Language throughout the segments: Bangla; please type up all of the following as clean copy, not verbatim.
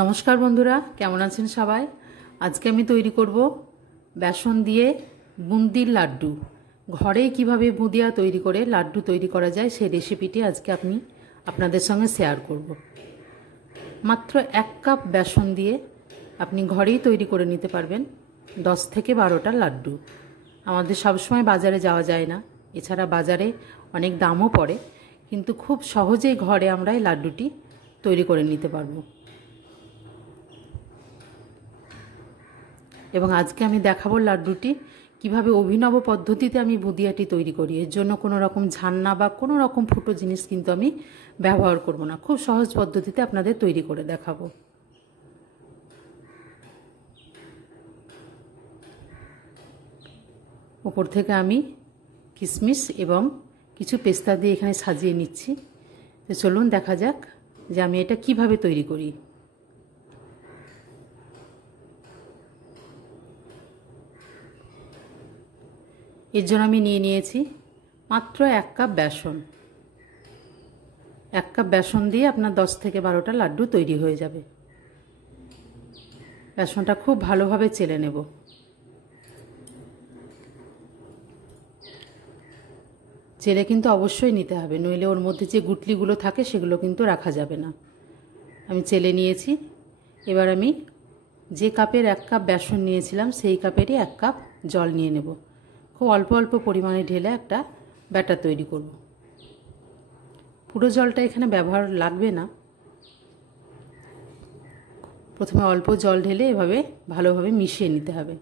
নমস্কার বন্ধুরা, কেমন আছেন সবাই? আজকে আমি তৈরি করব বেসন দিয়ে বুন্দির লাড্ডু। ঘরেই কিভাবে বুঁদিয়া তৈরি করে লাড্ডু তৈরি করা যায় সেই রেসিপিটি আজকে আমি আপনাদের সঙ্গে শেয়ার করব। মাত্র 1 কাপ বেসন দিয়ে আপনি ঘরেই তৈরি করে নিতে পারবেন 10 থেকে 12টা লাড্ডু। আমাদের সবসময় বাজারে যাওয়া যায় না, এছাড়া বাজারে অনেক দামও পড়ে, কিন্তু খুব সহজেই ঘরে আমরা এই লাড্ডুটি তৈরি করে নিতে পারবো। এবং আজকে আমি দেখাবো লাড্ডুটি কিভাবে অভিনব পদ্ধতিতে আমি বুঁদিয়াটি তৈরি করি। এর জন্য কোনো রকম ঝান্না বা কোনো রকম ফুটো জিনিস কিন্তু আমি ব্যবহার করব না, খুব সহজ পদ্ধতিতে আপনাদের তৈরি করে দেখাবো। উপর থেকে আমি কিশমিশ এবং কিছু পেস্তা দিয়ে এখানে সাজিয়ে নিচ্ছি। তো চলুন দেখা যাক যে আমি এটা কিভাবে তৈরি করি। এর জন্য আমি নিয়ে নিয়েছি মাত্র 1 কাপ বেসন। 1 কাপ বেসন দিয়ে আপনার 10 থেকে 12টা লাড্ডু তৈরি হয়ে যাবে। বেসনটা খুব ভালোভাবে চেলে নেব। চেলে কিন্তু অবশ্যই নিতে হবে, নইলে ওর মধ্যে যে গুটলিগুলো থাকে সেগুলো কিন্তু রাখা যাবে না। আমি চেলে নিয়েছি। এবার আমি যে কাপের 1 কাপ বেসন নিয়েছিলাম সেই কাপেরই 1 কাপ জল নিয়ে নেব। খুব অল্প অল্প পরিমাণে ঢেলে একটা ব্যাটার তৈরি করব। পুরো জলটা এখানে ব্যবহার লাগবে না। প্রথমে অল্প জল ঢেলে এভাবে ভালোভাবে মিশিয়ে নিতে হবে।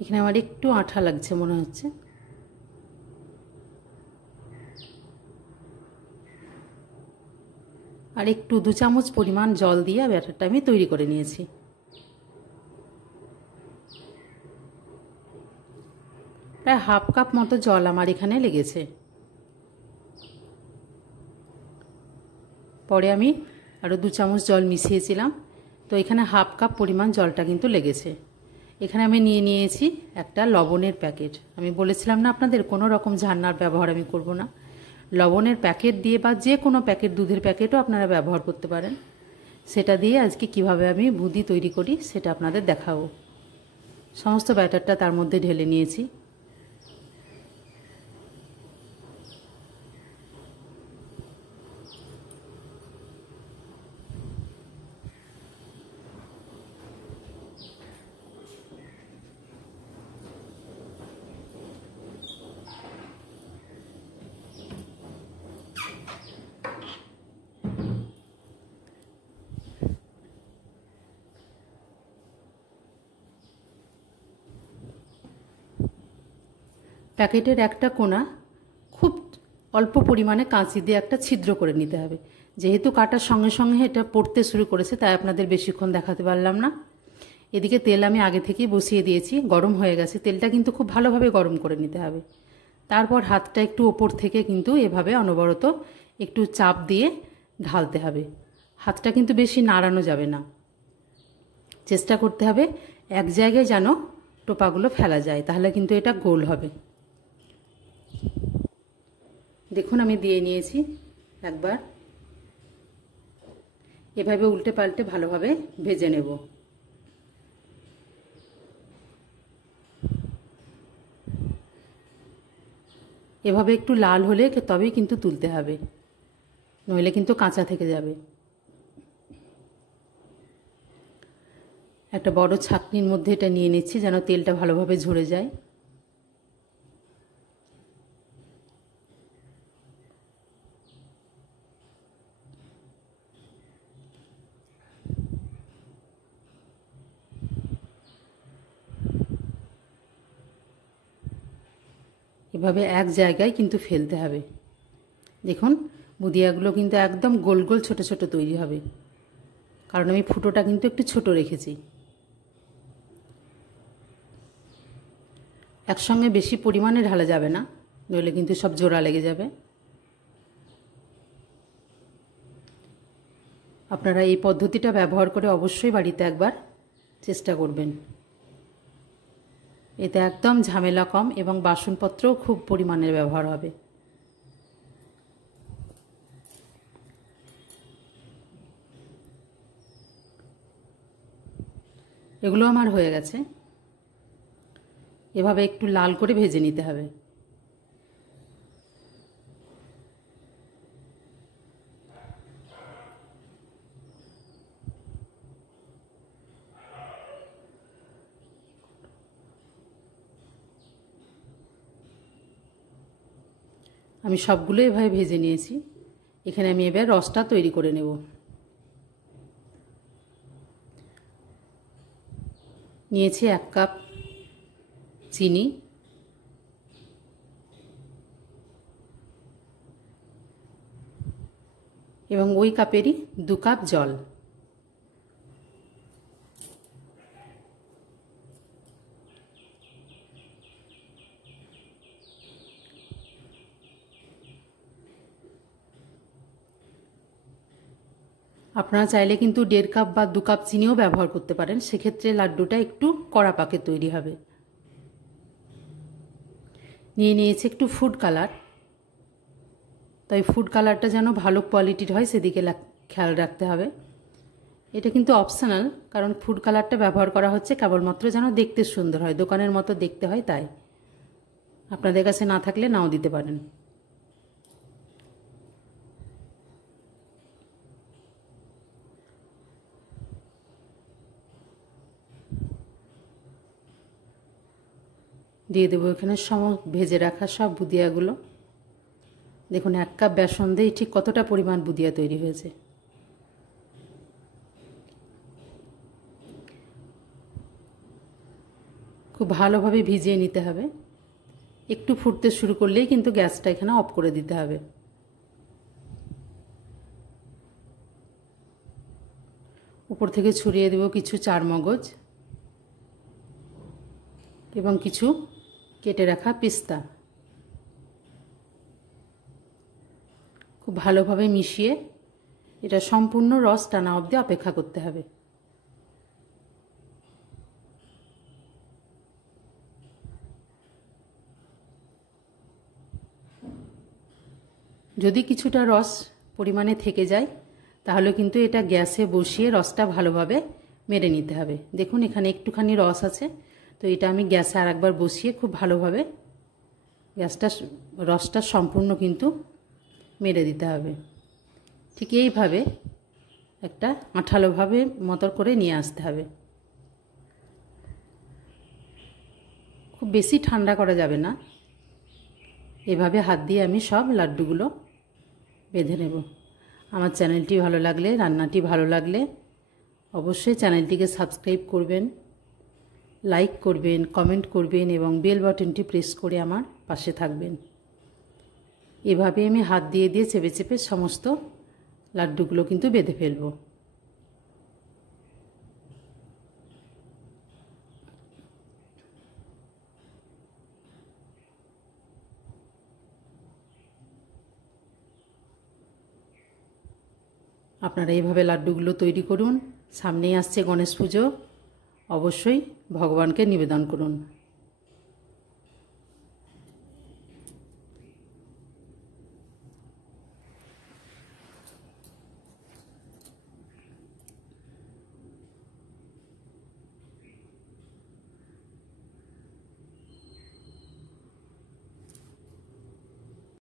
এখানে আমার একটু আঠা লাগছে মনে হচ্ছে। আর একটু 2 চামচ পরিমাণ জল দিয়ে ব্যাটারটা আমি তৈরি করে নিয়েছি। প্রায় হাফ কাপ মতো জল আমার এখানে লেগেছে। পরে আমি আরও 2 চামচ জল মিশিয়েছিলাম, তো এখানে হাফ কাপ পরিমাণ জলটা কিন্তু লেগেছে। এখানে আমি নিয়ে নিয়েছি একটা লবণের প্যাকেট। আমি বলেছিলাম না আপনাদের কোনো রকম ঝান্নার ব্যবহার আমি করব না। লবণের প্যাকেট দিয়ে বা যে কোনো প্যাকেট, দুধের প্যাকেটও আপনারা ব্যবহার করতে পারেন। সেটা দিয়ে আজকে কিভাবে আমি বুঁদি তৈরি করি সেটা আপনাদের দেখাবো। সমস্ত ব্যাটারটা তার মধ্যে ঢেলে নিয়েছি। প্যাকেটের একটা কোণা খুব অল্প পরিমাণে কাঁচি দিয়ে একটা ছিদ্র করে নিতে হবে। যেহেতু কাটার সঙ্গে সঙ্গে এটা পড়তে শুরু করেছে, তাই আপনাদের বেশিক্ষণ দেখাতে পারলাম না। এদিকে তেল আমি আগে থেকেই বসিয়ে দিয়েছি, গরম হয়ে গেছে। তেলটা কিন্তু খুব ভালোভাবে গরম করে নিতে হবে। তারপর হাতটা একটু ওপর থেকে কিন্তু এভাবে অনবরত একটু চাপ দিয়ে ঢালতে হবে। হাতটা কিন্তু বেশি নাড়ানো যাবে না। চেষ্টা করতে হবে এক জায়গায় যেন টোপাগুলো ফেলা যায়, তাহলে কিন্তু এটা গোল হবে। দেখুন আমি দিয়ে নিয়েছি একবার। এভাবে উল্টে পাল্টে ভালোভাবে ভেজে নেব। এভাবে একটু লাল হলে তবেই কিন্তু তুলতে হবে, নইলে কিন্তু কাঁচা থেকে যাবে। একটা বড় ছাঁকনির মধ্যে এটা নিয়ে নিচ্ছি যেন তেলটা ভালোভাবে ঝরে যায়। এভাবে এক জায়গায় কিন্তু ফেলতে হবে। দেখুন বুঁদিয়াগুলো কিন্তু একদম গোল গোল ছোট ছোট তৈরি হবে, কারণ আমি ফুটোটা কিন্তু একটু ছোট রেখেছি। একসঙ্গে বেশি পরিমাণে ঢালা যাবে না, নইলে কিন্তু সব জোড়া লেগে যাবে। আপনারা এই পদ্ধতিটা ব্যবহার করে অবশ্যই বাড়িতে একবার চেষ্টা করবেন। এতে একদম ঝামেলা কম এবং বাসনপত্রও খুব পরিমাণের ব্যবহার হবে। এগুলো আমার হয়ে গেছে। এভাবে একটু লাল করে ভেজে নিতে হবে। আমি সবগুলো এভাবে ভেজে নিয়েছি। এখানে আমি এবার রসটা তৈরি করে নেব। নিয়েছি 1 কাপ চিনি, এবং ওই কাপেরই 2 কাপ জল। আপনারা চাইলে কিন্তু 1.5 কাপ বা 2 কাপ চিনিও ব্যবহার করতে পারেন, সেক্ষেত্রে লাড্ডুটা একটু কড়া পাকে তৈরি হবে। নিয়ে নিয়েছি একটু ফুড কালার, তাই ফুড কালারটা যেন ভালো কোয়ালিটির হয় সেদিকে খেয়াল রাখতে হবে। এটা কিন্তু অপশনাল, কারণ ফুড কালারটা ব্যবহার করা হচ্ছে কেবলমাত্র যেন দেখতে সুন্দর হয়, দোকানের মতো দেখতে হয়, তাই আপনাদের কাছে না থাকলে নাও দিতে পারেন। দিয়ে দেবো এখানে ভেজে রাখা সব বুদিয়াগুলো। দেখুন 1 কাপ বেসন দিয়ে ঠিক কতটা পরিমাণ বুদিয়া তৈরি হয়েছে। খুব ভালোভাবে ভিজিয়ে নিতে হবে। একটু ফুটতে শুরু করলেই কিন্তু গ্যাসটা এখানে অফ করে দিতে হবে। উপর থেকে ছড়িয়ে দেব কিছু চারমগজ এবং কিছু কেটে রাখা পিস্তা। খুব ভালোভাবে মিশিয়ে এটা সম্পূর্ণ রস টানা অবধি অপেক্ষা করতে হবে। যদি কিছুটা রস পরিমাণে থেকে যায় তাহলে কিন্তু এটা গ্যাসে বসিয়ে রসটা ভালোভাবে মেরে নিতে হবে। দেখুন এখানে একটুখানি রস আছে, তো এটা আমি গ্যাসে আরেকবার বসিয়ে খুব ভালোভাবে রসটা সম্পূর্ণ কিন্তু মেরে দিতে হবে। ঠিক এইভাবে একটা আঠালোভাবে মতো করে নিয়ে আসতে হবে। খুব বেশি ঠান্ডা করা যাবে না। এভাবে হাত দিয়ে আমি সব লাড্ডুগুলো বেঁধে নেব। আমার চ্যানেলটি ভালো লাগলে, রান্নাটি ভালো লাগলে অবশ্যই চ্যানেলটিকে সাবস্ক্রাইব করবেন, লাইক করবেন, কমেন্ট করবেন এবং বেল বাটনটি প্রেস করে আমার পাশে থাকবেন। এভাবে আমি হাত দিয়ে দিয়ে চেপে চেপে সমস্ত লাড্ডুগুলো কিন্তু বেঁধে ফেলব। আপনারা এইভাবে লাড্ডুগুলো তৈরি করুন। সামনেই আসছে গণেশ পুজো, অবশ্যই ভগবানকে নিবেদন করুন।